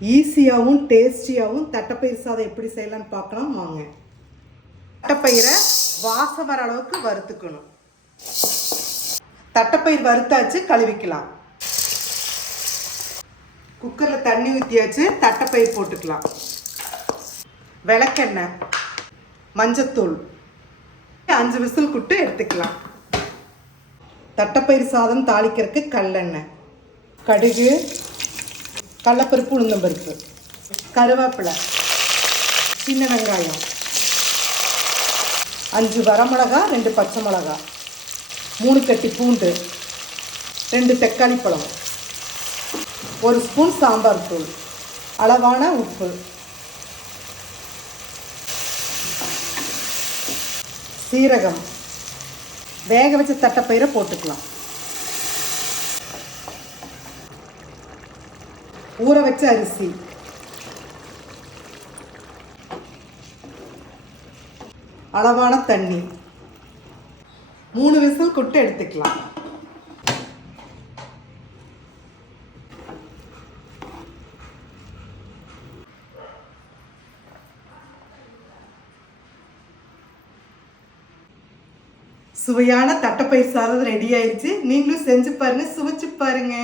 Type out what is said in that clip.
ஈஸியாகவும் டேஸ்டியாகவும் தட்டைப்பயிர் சாதம் எப்படி செய்யலாம்னு பார்க்கலாம் வாங்க. தட்டைப்பயிரை வாசம் வர அளவுக்கு வறுத்துக்கணும். தட்டைப்பயிர் வறுத்தாச்சு கழுவிக்கலாம். குக்கரில் தண்ணி ஊற்றியாச்சு தட்டைப்பயிர் போட்டுக்கலாம். விளக்கெண்ணெய் மஞ்சத்தூள் அஞ்சு விசில் குட்டு எடுத்துக்கலாம். தட்டைப்பயிர் சாதம் தாளிக்கிறதுக்கு கல்லெண்ணெய் கடுகு கடலப்பருப்பு உளுந்தம்பருப்பு. கருவேப்பிலை. சின்ன வெங்காயம். அஞ்சு வரமிளகா ரெண்டு பச்சை மிளகா. மூணு கட்டி பூண்டு. ரெண்டு தக்காளி பழம். ஒரு ஸ்பூன் சாம்பார் தூள். அளவான உப்பு. சீரகம். வேக வச்ச தட்டைப்பயிரை போட்டுக்கலாம். ஊற வச்ச அரிசி. அளவான தண்ணி. மூணு விசில் கொட்டு எடுத்துக்கலாம். சுவையான தட்டைப்பயிர் சாதம் ரெடி ஆயிடுச்சு நீங்களும் செஞ்சு பாருங்க சுவைச்சு பாருங்க.